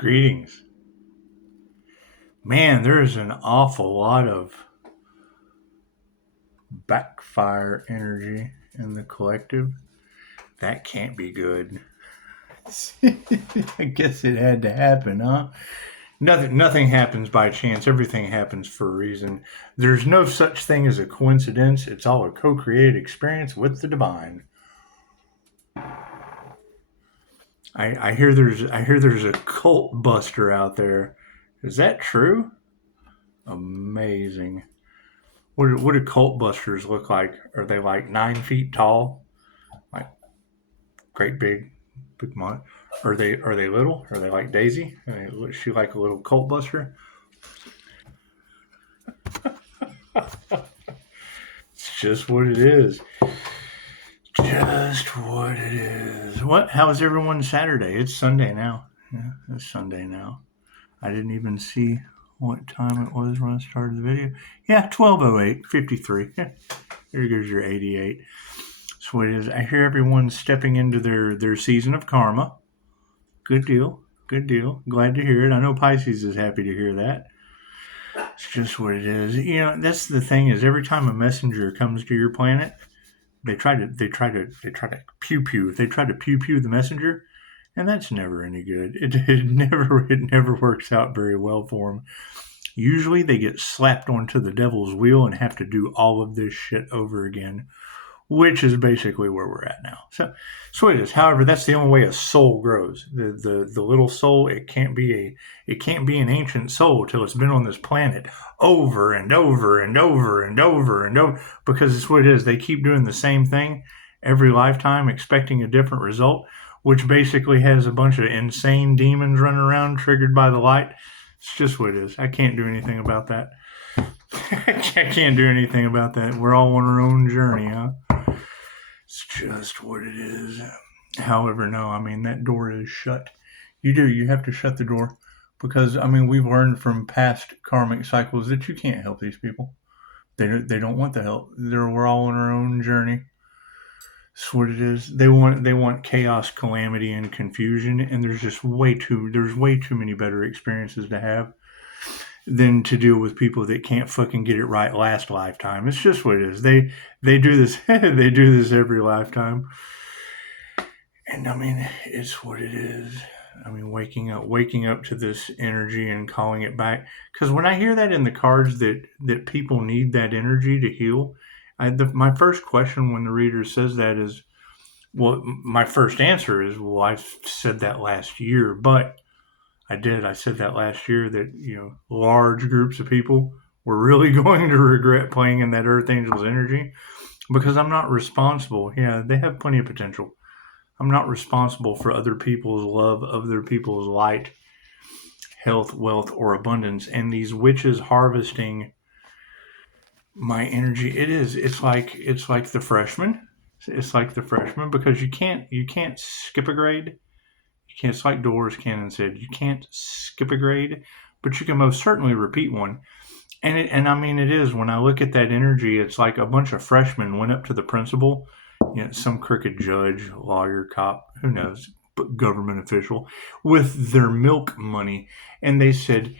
Greetings. Man, there's an awful lot of backfire energy in the collective. That can't be good. I guess it had to happen, huh? Nothing happens by chance. Everything happens for a reason. There's no such thing as a coincidence. It's all a co-created experience with the divine. I hear there's a cult buster out there. Is that true? Amazing. What do cult busters look like? Are they like 9 feet tall? Like great big mon? Are they little? Are they like Daisy? Is she like a little cult buster? It's just what it is. Just what it is. What? How is everyone's Saturday? It's Sunday now. Yeah, it's Sunday now. I didn't even see what time it was when I started the video. Yeah, 12:08, 53. Here goes your 88. That's what it is. I hear everyone's stepping into their season of karma. Good deal. Good deal. Glad to hear it. I know Pisces is happy to hear that. It's just what it is. You know, that's the thing is every time a messenger comes to your planet, they try to pew pew. They try to pew pew the messenger, and that's never any good. It never works out very well for them. Usually they get slapped onto the devil's wheel and have to do all of this shit over again, which is basically where we're at now. So it is. However, that's the only way a soul grows. The little soul, it can't be an ancient soul till it's been on this planet over and over and over and over and over, because it's what it is. They keep doing the same thing every lifetime, expecting a different result, which basically has a bunch of insane demons running around triggered by the light. It's just what it is. I can't do anything about that. I can't do anything about that. We're all on our own journey, huh? It's just what it is. However, no, I mean, that door is shut. You have to shut the door because, I mean, we've learned from past karmic cycles that you can't help these people. They don't want the help. We're all on our own journey. That's what it is. They want chaos, calamity, and confusion, and there's way too many better experiences to have than to deal with people that can't fucking get it right last lifetime. It's just what it is. They do this they do this every lifetime. And I mean, it's what it is. I mean, waking up to this energy and calling it back. Because when I hear that in the cards that people need that energy to heal, my first question when the reader says that is, well, my first answer is, well, I've said that last year, but I said that last year that, you know, large groups of people were really going to regret playing in that Earth Angel's energy because I'm not responsible. Yeah, they have plenty of potential. I'm not responsible for other people's love, other people's light, health, wealth, or abundance. And these witches harvesting my energy, it's like the freshman. It's like the freshman because you can't skip a grade. It's like Doris Cannon said, you can't skip a grade, but you can most certainly repeat one. And I mean, it is. When I look at that energy, it's like a bunch of freshmen went up to the principal, you know, some crooked judge, lawyer, cop, who knows, but government official, with their milk money. And they said,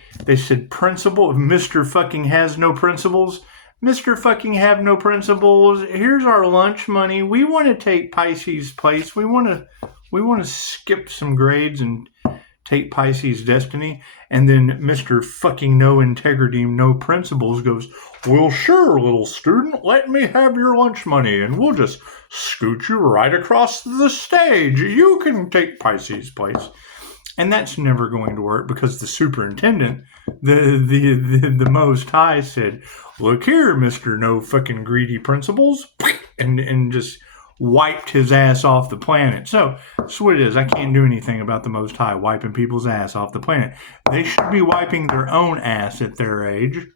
principal, Mr. fucking has no principles. Mr. fucking have no principles. Here's our lunch money. We want to take Pisces' place. We want to skip some grades and take Pisces' destiny. And then Mr. fucking no integrity, no principles goes, well, sure, little student, let me have your lunch money and we'll just scoot you right across the stage. You can take Pisces' place. And that's never going to work because the superintendent, the Most High said, look here, Mr. No fucking greedy principles, and just wiped his ass off the planet. So that's what it is. I can't do anything about the Most High wiping people's ass off the planet. They should be wiping their own ass at their age.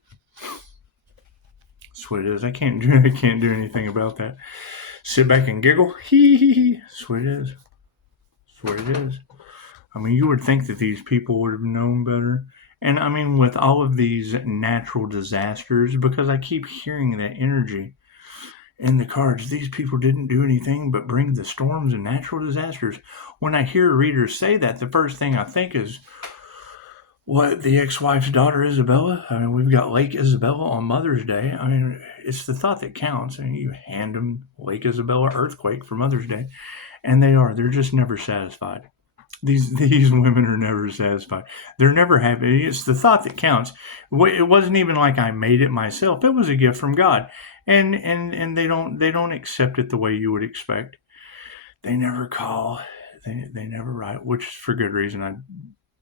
That's what it is. I can't do anything about that. Sit back and giggle. Hee hee hee. That's what it is. That's what it is. I mean, you would think that these people would have known better. And I mean, with all of these natural disasters, because I keep hearing that energy in the cards, these people didn't do anything but bring the storms and natural disasters. When I hear readers say that, the first thing I think is, What, the ex-wife's daughter Isabella? I mean, we've got Lake Isabella on Mother's Day. I mean, it's the thought that counts. And you hand them Lake Isabella earthquake for Mother's Day, and they're just never satisfied. These women are never satisfied. They're never happy. It's the thought that counts. It wasn't even like I made it myself. It was a gift from God, and they don't accept it the way you would expect. They never call. They never write, which is for good reason. I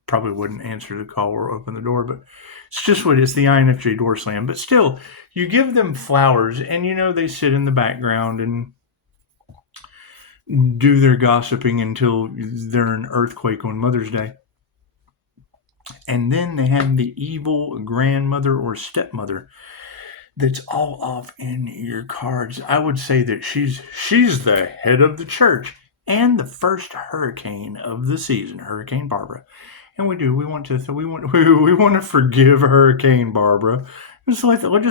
probably wouldn't answer the call or open the door, but it's just what it's the INFJ door slam. But still, you give them flowers, and they sit in the background and do their gossiping until they're an earthquake on Mother's Day. And then they have the evil grandmother or stepmother that's all off in your cards. I would say that she's the head of the church and the first hurricane of the season, Hurricane Barbara. And we want to forgive Hurricane Barbara. Just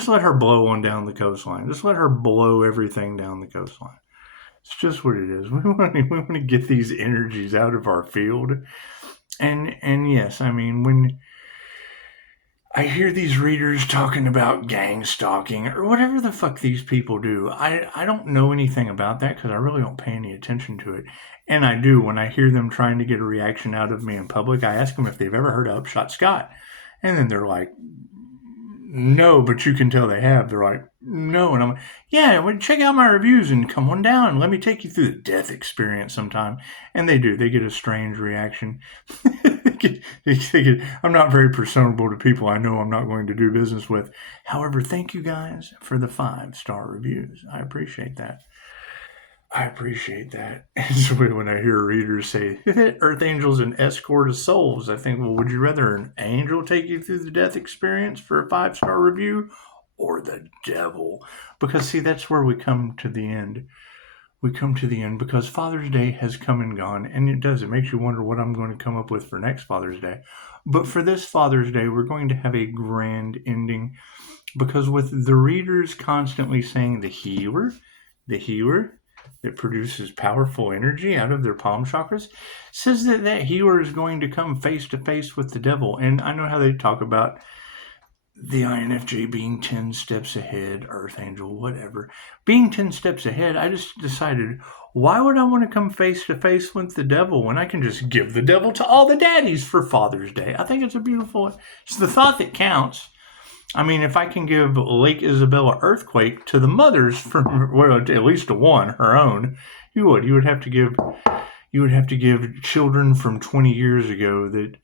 let her blow on down the coastline. Just let her blow everything down the coastline. It's just what it is. We want to get these energies out of our field. And yes, I mean, when I hear these readers talking about gang stalking or whatever the fuck these people do, I don't know anything about that because I really don't pay any attention to it. And I do when I hear them trying to get a reaction out of me in public. I ask them if they've ever heard of Upshotscott. And then they're like, no, but you can tell they have. They're like, no. And I'm like, yeah, well, check out my reviews and come on down. Let me take you through the death experience sometime. And they do. They get a strange reaction. I'm not very personable to people I know I'm not going to do business with. However, thank you guys for the 5-star reviews. I appreciate that. So when I hear readers say, Earth Angels an escort of souls, I think, well, would you rather an angel take you through the death experience for a 5-star review or the devil? Because, see, that's where we come to the end. We come to the end because Father's Day has come and gone, and it makes you wonder what I'm going to come up with for next Father's Day. But for this Father's Day, we're going to have a grand ending because with the readers constantly saying the healer, that produces powerful energy out of their palm chakras, says that healer is going to come face to face with the devil. And I know how they talk about the INFJ being 10 steps ahead, Earth Angel, whatever. Being 10 steps ahead, I just decided, why would I want to come face to face with the devil when I can just give the devil to all the daddies for Father's Day? I think it's it's the thought that counts. I mean, if I can give Lake Isabella earthquake to the mothers from, well, at least to one, her own, you would have to give children from 20 years ago that,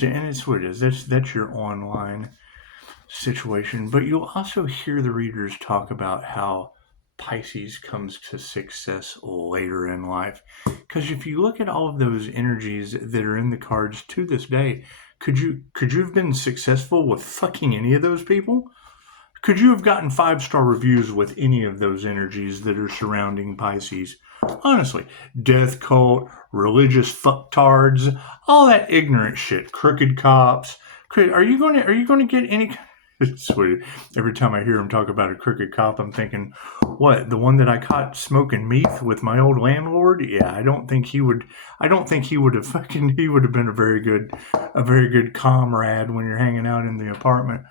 and it's what it is. That's your online situation. But you'll also hear the readers talk about how Pisces comes to success later in life. Because if you look at all of those energies that are in the cards to this day, could you have been successful with fucking any of those people? Could you have gotten 5-star reviews with any of those energies that are surrounding Pisces? Honestly, death cult, religious fucktards, all that ignorant shit, crooked cops. Are you going to get any? It's weird. Every time I hear him talk about a crooked cop, I'm thinking, what, the one that I caught smoking meth with my old landlord? Yeah, I don't think he would have been a very good comrade when you're hanging out in the apartment.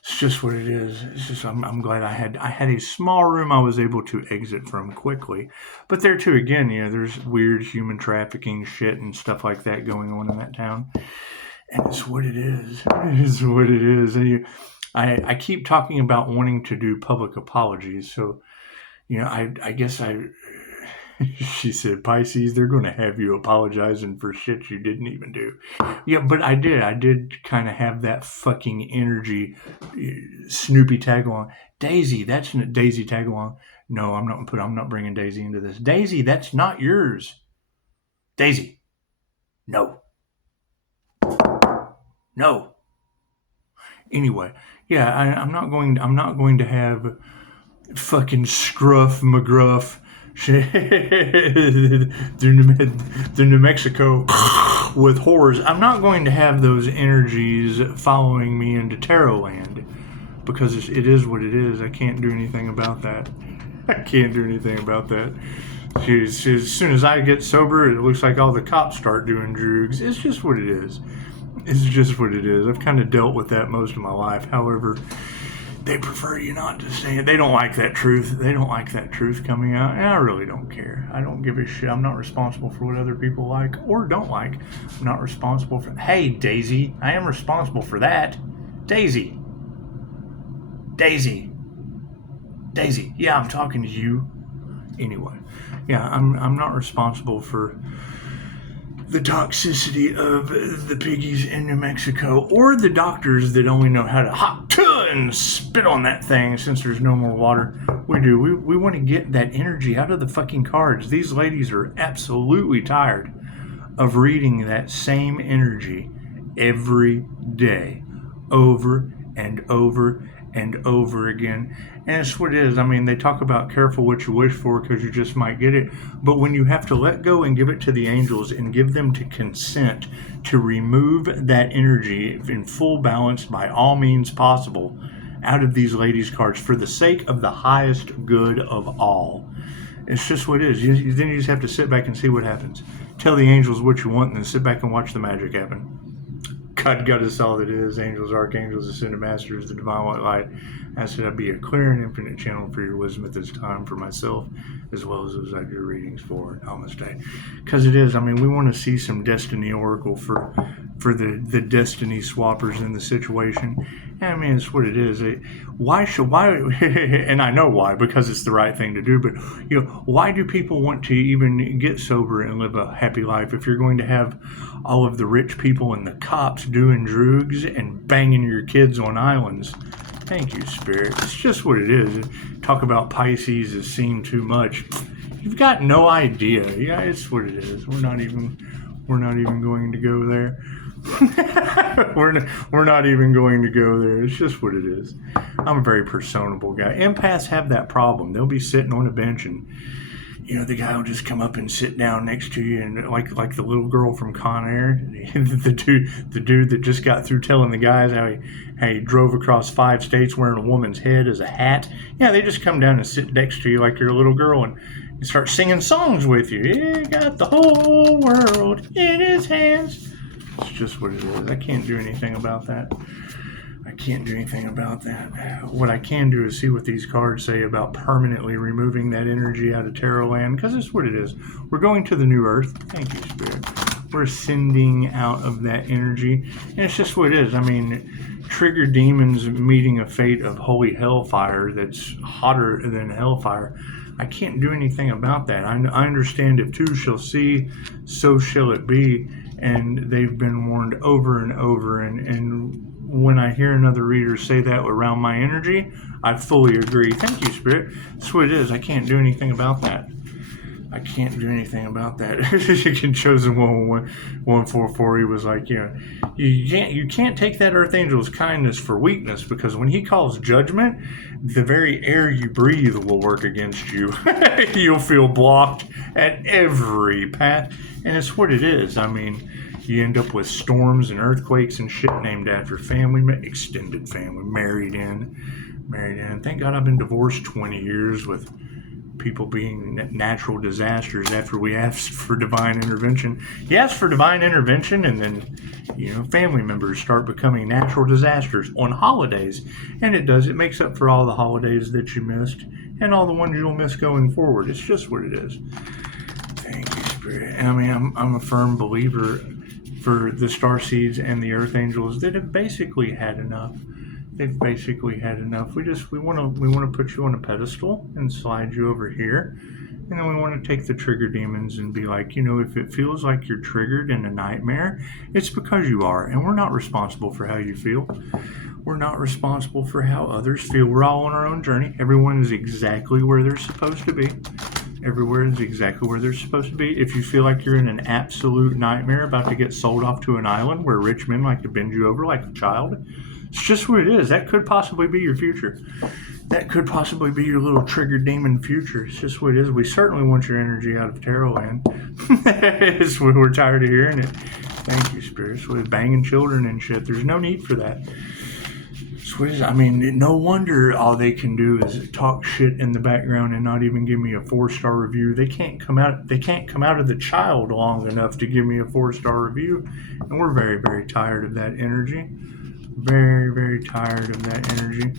It's just what it is. It's just I'm glad I had a small room I was able to exit from quickly. But there too, again, there's weird human trafficking shit and stuff like that going on in that town. And it's what it is. It's what it is. And I keep talking about wanting to do public apologies. So, I guess she said, Pisces, they're going to have you apologizing for shit you didn't even do. Yeah, but I did kind of have that fucking energy. Snoopy tag along. Daisy, that's Daisy tag along. No, I'm not bringing Daisy into this. Daisy, that's not yours. Daisy, no. Anyway, yeah, I'm not going to have fucking Scruff McGruff through New Mexico with horrors. I'm not going to have those energies following me into Tarot Land because it is what it is. I can't do anything about that. As soon as I get sober, it looks like all the cops start doing drugs. It's just what it is. It's just what it is. I've kind of dealt with that most of my life. However, they prefer you not to say it. They don't like that truth. They don't like that truth coming out. And I really don't care. I don't give a shit. I'm not responsible for what other people like or don't like. I'm not responsible for... Hey, Daisy. I am responsible for that. Daisy. Daisy. Daisy. Yeah, I'm talking to you. Anyway. Yeah, I'm not responsible for the toxicity of the piggies in New Mexico, or the doctors that only know how to hop to and spit on that thing since there's no more water. We want to get that energy out of the fucking cards. These ladies are absolutely tired of reading that same energy every day, over and over and over again. And it's what it is. I mean, they talk about careful what you wish for because you just might get it. But when you have to let go and give it to the angels and give them to consent to remove that energy in full balance by all means possible out of these ladies' cards for the sake of the highest good of all. It's just what it is. Then you just have to sit back and see what happens. Tell the angels what you want and then sit back and watch the magic happen. God us all that is, angels, archangels, ascended masters, the divine white light. Ask that I be a clear and infinite channel for your wisdom at this time for myself, as well as those I do readings for. Namaste. Because it is, I mean, we want to see some destiny oracle for the destiny swappers in the situation. And I mean, it's what it is. Why, and I know why, because it's the right thing to do, but, you know, why do people want to even get sober and live a happy life if you're going to have all of the rich people and the cops doing drugs and banging your kids on islands? Thank you, Spirit. It's just what it is. Talk about Pisces as seeing too much. You've got no idea. Yeah, it's what it is. We're not even going to go there. we're not even going to go there. It's just what it is. I'm a very personable guy. Empaths have that problem. They'll be sitting on a bench and, you know, the guy will just come up and sit down next to you, and like the little girl from Con Air, the dude that just got through telling the guys how he drove across 5 states wearing a woman's head as a hat. Yeah, they just come down and sit next to you like you're a little girl and start singing songs with you. He got the whole world in his hands. It's just what it is. I can't do anything about that. What I can do is see what these cards say about permanently removing that energy out of tarot land, because it's what it is. We're going to the new earth. Thank you, Spirit. We're sending out of that energy, and it's just what it is. I mean, trigger demons meeting a fate of holy hellfire that's hotter than hellfire. I can't do anything about that. I understand if two shall see, so shall it be. And they've been warned over and over. And when I hear another reader say that around my energy, I fully agree. Thank you, Spirit. That's what it is. I can't do anything about that. Chosen 144, he was like, you know, you can't take that Earth Angel's kindness for weakness, because when he calls judgment, the very air you breathe will work against you. You'll feel blocked at every path, and it's what it is. I mean, you end up with storms and earthquakes and shit named after family, extended family, married in. Thank God I've been divorced 20 years with people being natural disasters after we asked for divine intervention. You ask for divine intervention, and then, you know, family members start becoming natural disasters on holidays. And it makes up for all the holidays that you missed and all the ones you'll miss going forward. It's just what it is. Thank you, Spirit. I mean, I'm a firm believer for the starseeds and the earth angels that have basically had enough. They've basically had enough. We want to put you on a pedestal and slide you over here, and then we want to take the trigger demons and be like, you know, if it feels like you're triggered in a nightmare, it's because you are, and we're not responsible for how you feel. We're not responsible for how others feel. We're all on our own journey. Everyone is exactly where they're supposed to be. Everywhere is exactly where they're supposed to be. If you feel like you're in an absolute nightmare about to get sold off to an island where rich men like to bend you over like a child, it's just what it is. That could possibly be your future. That could possibly be your little trigger demon future. It's just what it is. We certainly want your energy out of tarot land. We're tired of hearing it. Thank you, spirits. With banging children and shit. There's no need for that. I mean, no wonder all they can do is talk shit in the background and not even give me a 4-star review. They can't come out. They can't come out of the child long enough to give me a 4-star review, and we're very, very tired of that energy. Very, very tired of that energy.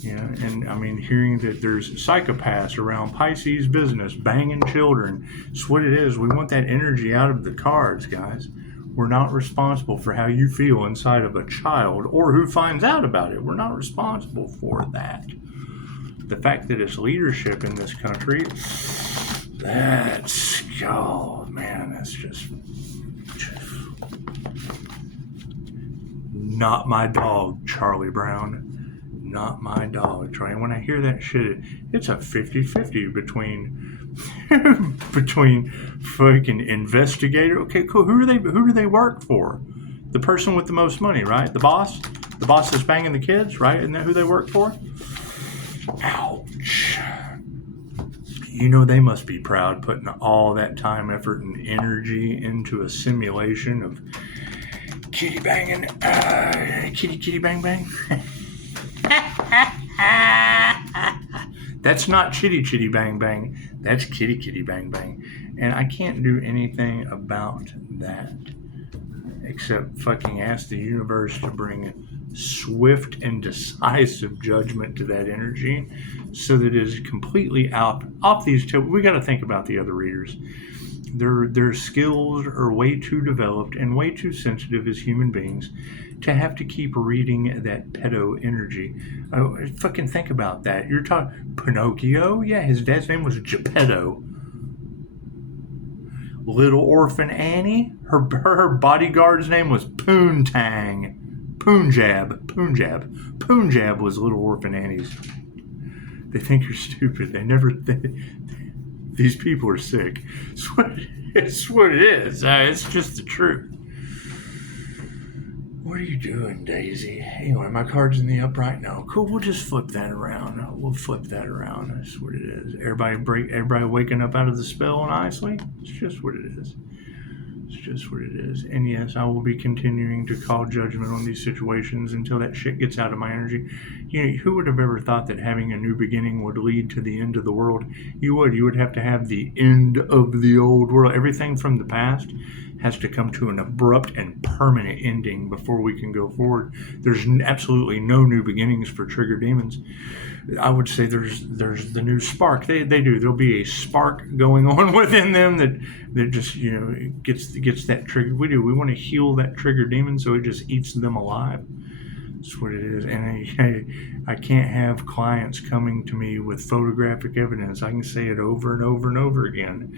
Yeah, and I mean, hearing that there's psychopaths around Pisces business, banging children. It's what it is. We want that energy out of the cards, guys. We're not responsible for how you feel inside of a child or who finds out about it. We're not responsible for that. The fact that it's leadership in this country, that's, oh man, that's just not my dog, Charlie Brown. Not my dog, Charlie. And when I hear that shit, it's a 50-50 between between fucking investigator. Okay, cool. Who do they work for? The person with the most money, right? The boss that's banging the kids, right? Isn't that who they work for? Ouch. You know, they must be proud putting all that time, effort, and energy into a simulation of kitty banging, kitty bang bang. That's not chitty bang bang. That's kitty bang bang. And I can't do anything about that except fucking ask the universe to bring swift and decisive judgment to that energy so that it is completely off these two. We got to think about the other readers. Their skills are way too developed and way too sensitive as human beings to have to keep reading that pedo energy. Fucking think about that. You're talking Pinocchio? Yeah, his dad's name was Geppetto. Little Orphan Annie? Her bodyguard's name was Poontang. Punjab was Little Orphan Annie's. They think you're stupid. They never think. These people are sick. It's what it is. It's just the truth. What are you doing, Daisy? Anyway, my card's in the upright now. Cool, we'll just flip that around. That's what it is. Everybody waking up out of the spell nicely? It's just what it is. And yes, I will be continuing to call judgment on these situations until that shit gets out of my energy. You know, who would have ever thought that having a new beginning would lead to the end of the world? You would have to have the end of the old world. Everything from the past has to come to an abrupt and permanent ending before we can go forward. There's absolutely no new beginnings for trigger demons. I would say there's the new spark. They do. There'll be a spark going on within them that just, you know, gets that trigger. We do. We want to heal that trigger demon so it just eats them alive. That's what it is. And I can't have clients coming to me with photographic evidence. I can say it over and over and over again.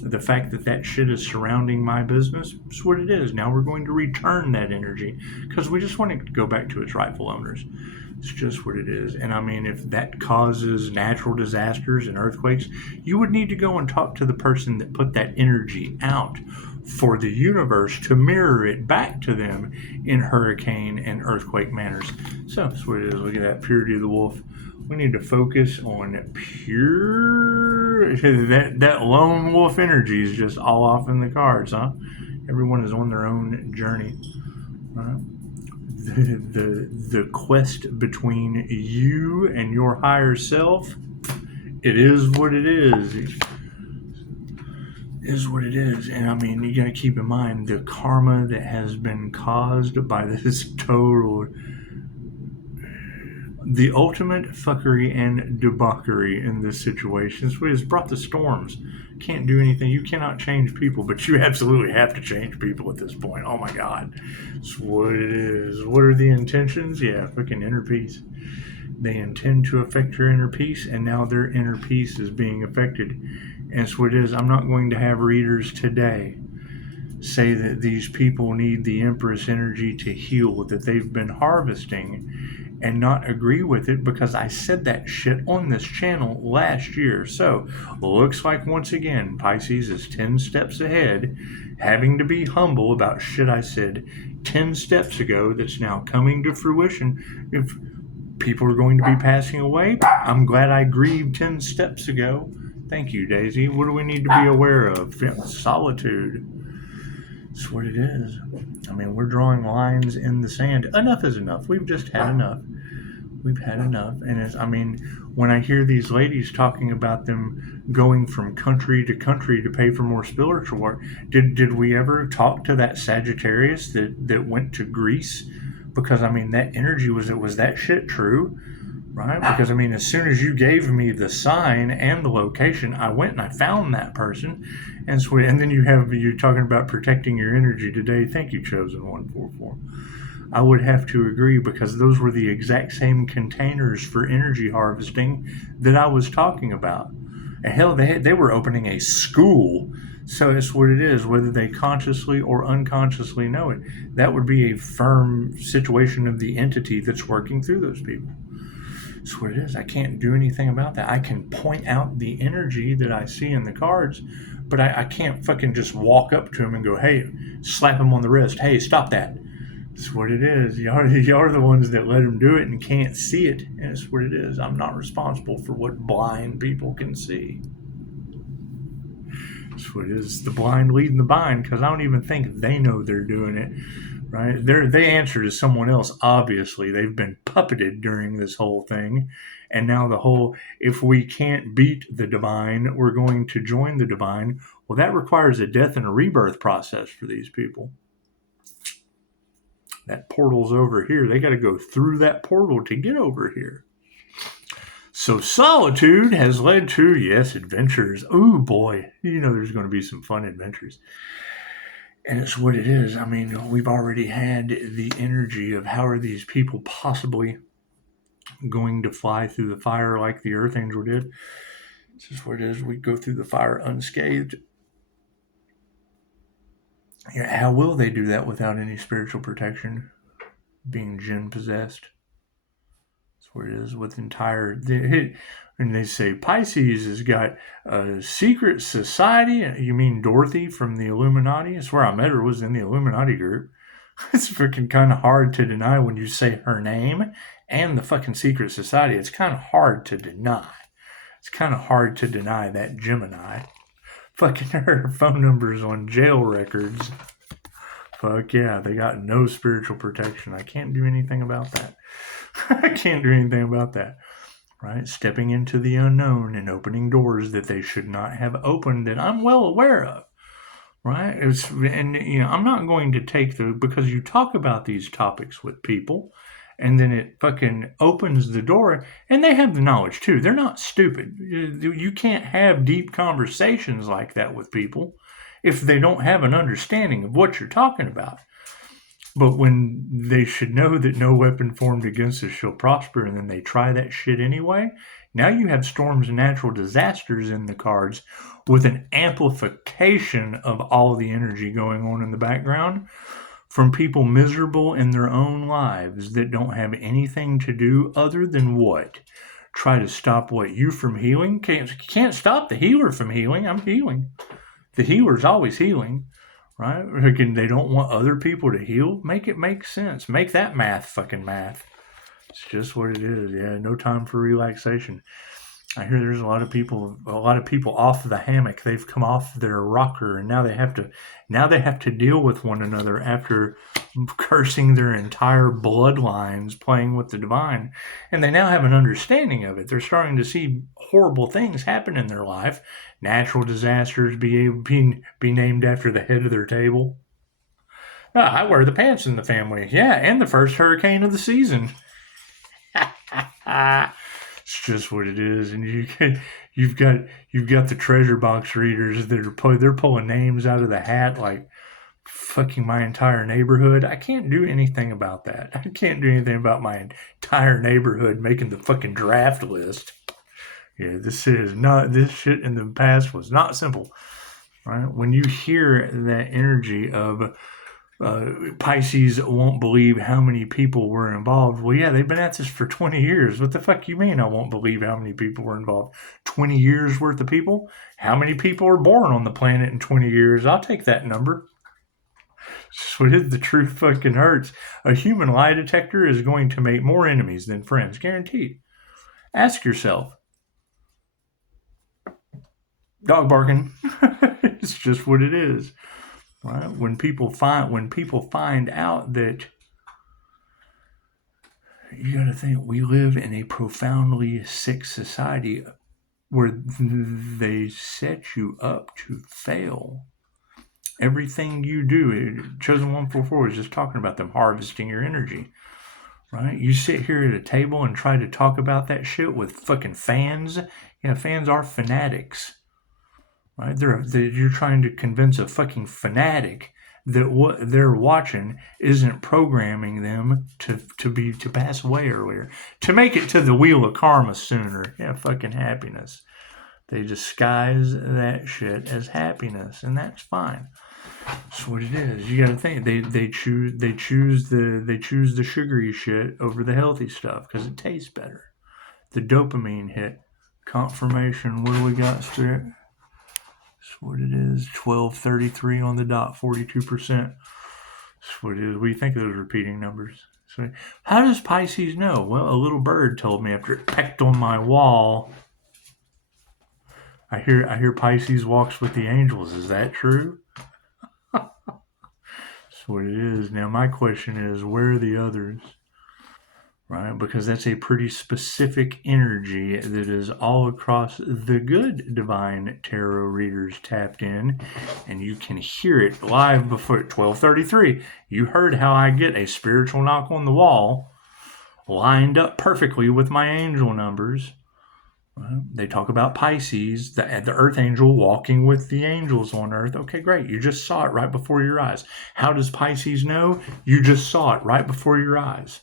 The fact that shit is surrounding my business is what it is. Now we're going to return that energy because we just want it to go back to its rightful owners. It's just what it is. And I mean, if that causes natural disasters and earthquakes, you would need to go and talk to the person that put that energy out for the universe to mirror it back to them in hurricane and earthquake manners. So that's what it is. Look at that, purity of the wolf. We need to focus on pure, that lone wolf energy is just all off in the cards, huh? Everyone is on their own journey. The quest between you and your higher self, it is what it is. Is what it is. And I mean, you gotta keep in mind the karma that has been caused by this total, the ultimate fuckery and debauchery in this situation. It's what has brought the storms. Can't do anything. You cannot change people, but you absolutely have to change people at this point. Oh my God. It's what it is. What are the intentions? Yeah, fucking inner peace. They intend to affect your inner peace, and now their inner peace is being affected. And it's what it is. I'm not going to have readers today say that these people need the Empress energy to heal, that they've been harvesting, and not agree with it, because I said that shit on this channel last year. So looks like once again Pisces is 10 steps ahead, having to be humble about shit I said 10 steps ago that's now coming to fruition. If people are going to be passing away, I'm glad I grieved 10 steps ago. Thank you, Daisy. What do we need to be aware of? Solitude. That's what it is. I mean, we're drawing lines in the sand. Enough is enough. We've just had enough. We've had enough. And it's, I mean, when I hear these ladies talking about them going from country to country to pay for more spiritual work, did we ever talk to that Sagittarius that went to Greece? Because I mean, that energy was that shit true? Right? Because I mean, as soon as you gave me the sign and the location, I went and I found that person, and then you're talking about protecting your energy today. Thank you, Chosen 144. I would have to agree, because those were the exact same containers for energy harvesting that I was talking about. And hell, they were opening a school. So it's what it is, whether they consciously or unconsciously know it. That would be a firm situation of the entity that's working through those people. That's what it is. I can't do anything about that. I can point out the energy that I see in the cards, but I can't fucking just walk up to him and go, hey, slap him on the wrist. Hey, stop that. That's what it is. Y'all are the ones that let him do it and can't see it. And it's what it is. I'm not responsible for what blind people can see. That's what it is. It's the blind leading the blind, because I don't even think they know they're doing it. Right? They answer to someone else, obviously. They've been puppeted during this whole thing. And now the whole, if we can't beat the divine, we're going to join the divine. Well, that requires a death and a rebirth process for these people. That portal's over here. They got to go through that portal to get over here. So solitude has led to, yes, adventures. Oh boy, there's going to be some fun adventures. And it's what it is. I mean, we've already had the energy of how are these people possibly going to fly through the fire like the Earth Angel did. This is what it is. We go through the fire unscathed. How will they do that without any spiritual protection? Being jinn possessed. That's what it is with entire... And they say Pisces has got a secret society. You mean Dorothy from the Illuminati? It's where I met her, was in the Illuminati group. It's freaking kind of hard to deny when you say her name and the fucking secret society. It's kind of hard to deny. It's kind of hard to deny that Gemini. Fucking her phone number's on jail records. Fuck yeah, they got no spiritual protection. I can't do anything about that. I can't do anything about that. Right? Stepping into the unknown and opening doors that they should not have opened, that I'm well aware of. Right? I'm not going to take because you talk about these topics with people, and then it fucking opens the door, and they have the knowledge too. They're not stupid. You can't have deep conversations like that with people if they don't have an understanding of what you're talking about. But when they should know that no weapon formed against us shall prosper, and then they try that shit anyway, now you have storms and natural disasters in the cards with an amplification of all the energy going on in the background from people miserable in their own lives that don't have anything to do other than what? Try to stop what? You from healing? Can't stop the healer from healing. I'm healing. The healer's always healing. Right? They don't want other people to heal. Make it make sense. Make that math fucking math. It's just what it is. Yeah, no time for relaxation. I hear there's a lot of people off the hammock. They've come off their rocker, and now they have to deal with one another after cursing their entire bloodlines, playing with the divine. And they now have an understanding of it. They're starting to see horrible things happen in their life. Natural disasters be named after the head of their table. I wear the pants in the family. Yeah, and the first hurricane of the season. It's just what it is. And you've got the treasure box readers that they're pulling names out of the hat like fucking my entire neighborhood. I can't do anything about that. I can't do anything about my entire neighborhood making the fucking draft list. Yeah, this shit in the past was not simple. Right? When you hear that energy of Pisces won't believe how many people were involved. Well, yeah, they've been at this for 20 years. What the fuck you mean I won't believe how many people were involved? 20 years worth of people? How many people are born on the planet in 20 years? I'll take that number. So it is, the truth fucking hurts. A human lie detector is going to make more enemies than friends, guaranteed. Ask yourself. Dog barking. It's just what it is. Right? When people find out that You got to think, we live in a profoundly sick society where they set you up to fail. Everything you do, Chosen 144 is just talking about them harvesting your energy, right? You sit here at a table and try to talk about that shit with fucking fans. Yeah, fans are fanatics, right? You're trying to convince a fucking fanatic that what they're watching isn't programming them to pass away earlier, to make it to the wheel of karma sooner. Yeah, fucking happiness. They disguise that shit as happiness, and that's fine. That's what it is. You got to think they choose the sugary shit over the healthy stuff because it tastes better. The dopamine hit, confirmation. What do we got, Spirit? That's what it is. 1233 on the dot, 42%. That's what it is. What do you think of those repeating numbers? So, how does Pisces know? Well, a little bird told me after it pecked on my wall. I hear Pisces walks with the angels. Is that true? That's what it is. Now my question is, where are the others? Right? Because that's a pretty specific energy that is all across the good divine tarot readers tapped in, and you can hear it live before 1233. You heard how I get a spiritual knock on the wall lined up perfectly with my angel numbers. They talk about Pisces, the Earth Angel walking with the angels on Earth. Okay, great. You just saw it right before your eyes. How does Pisces know? You just saw it right before your eyes.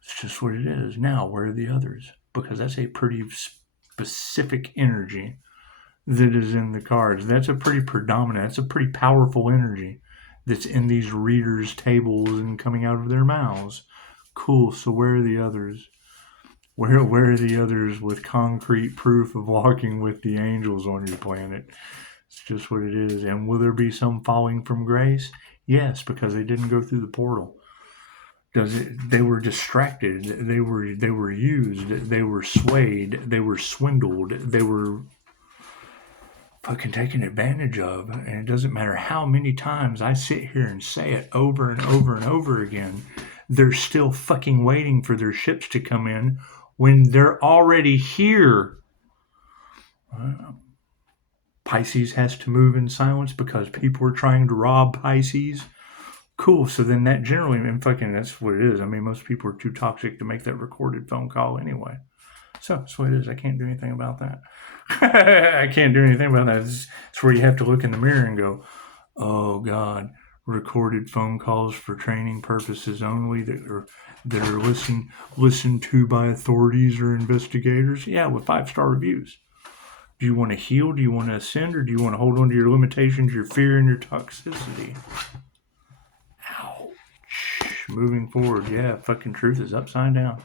It's just what it is. Now, where are the others? Because that's a pretty specific energy that is in the cards. That's a pretty predominant, that's a pretty powerful energy that's in these readers' tables and coming out of their mouths. Cool. So where are the others? Where are the others with concrete proof of walking with the angels on your planet? It's just what it is. And will there be some falling from grace? Yes, because they didn't go through the portal. They were distracted. They were used. They were swayed. They were swindled. They were fucking taken advantage of. And it doesn't matter how many times I sit here and say it over and over and over again. They're still fucking waiting for their ships to come in when they're already here. Pisces has to move in silence because people are trying to rob Pisces. Cool. So then that generally, and fucking that's what it is. I mean, most people are too toxic to make that recorded phone call anyway. So that's what it is. I can't do anything about that. I can't do anything about that. It's where you have to look in the mirror and go, oh God, recorded phone calls for training purposes only that are listened to by authorities or investigators. Yeah, with 5-star reviews. Do you want to heal? Do you want to ascend? Or do you want to hold on to your limitations, your fear, and your toxicity? Ouch. Moving forward, yeah, fucking truth is upside down.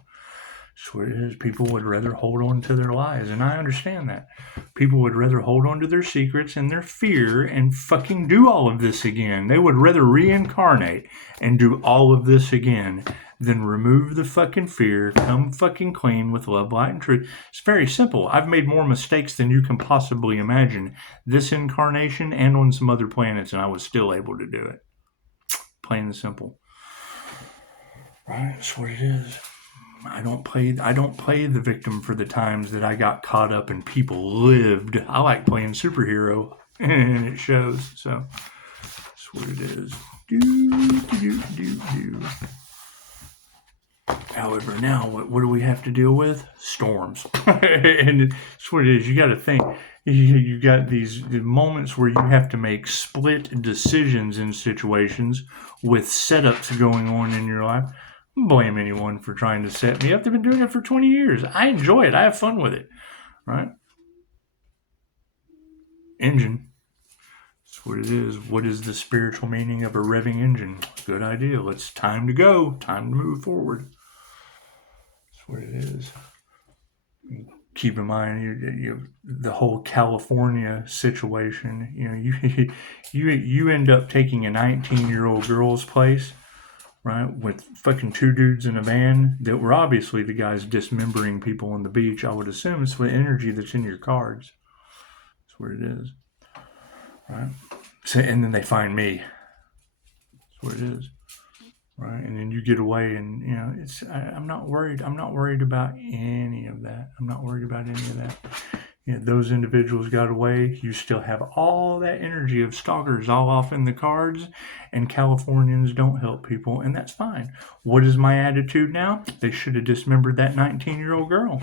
That's what it is. People would rather hold on to their lies, and I understand that. People would rather hold on to their secrets and their fear and fucking do all of this again. They would rather reincarnate and do all of this again than remove the fucking fear, come fucking clean with love, light, and truth. It's very simple. I've made more mistakes than you can possibly imagine this incarnation and on some other planets, and I was still able to do it. Plain and simple. Right? That's what it is. I don't play the victim for the times that I got caught up and people lived. I like playing superhero, and it shows. So that's what it is. However, now what do we have to deal with? Storms. And that's what it is. You got to think. You got these moments where you have to make split decisions in situations with setups going on in your life. Blame anyone for trying to set me up. They've been doing it for 20 years. I enjoy it. I have fun with it. Right? Engine. That's what it is. What is the spiritual meaning of a revving engine? Good idea. It's time to go. Time to move forward. That's what it is. Keep in mind the whole California situation. You end up taking a 19-year-old girl's place. Right, with fucking 2 dudes in a van that were obviously the guys dismembering people on the beach. I would assume it's the energy that's in your cards. That's what it is. Right? So, and then they find me. That's what it is. right? And then you get away, and I'm not worried. I'm not worried about any of that. I'm not worried about any of that. Those individuals got away. You still have all that energy of stalkers all off in the cards, and Californians don't help people, and that's fine. What is my attitude now? They should have dismembered that 19-year-old girl.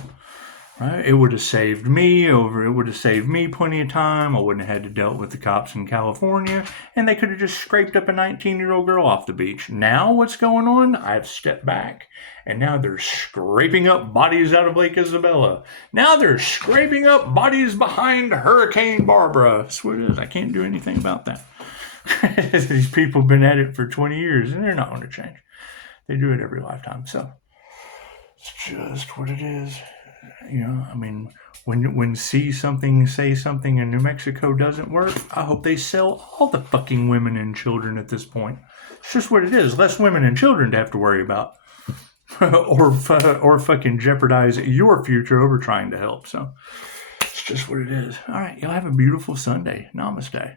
Right? It would have saved me over. It would have saved me plenty of time. I wouldn't have had to deal with the cops in California, and they could have just scraped up a 19-year-old girl off the beach. Now, what's going on? I've stepped back, and now they're scraping up bodies out of Lake Isabella. Now they're scraping up bodies behind Hurricane Barbara. That's what it is. I can't do anything about that. These people have been at it for 20 years, and they're not going to change. They do it every lifetime. So it's just what it is. I mean, when see something, say something in New Mexico doesn't work, I hope they sell all the fucking women and children at this point. It's just what it is. Less women and children to have to worry about. or fucking jeopardize your future over trying to help. So it's just what it is. All right, y'all have a beautiful Sunday. Namaste.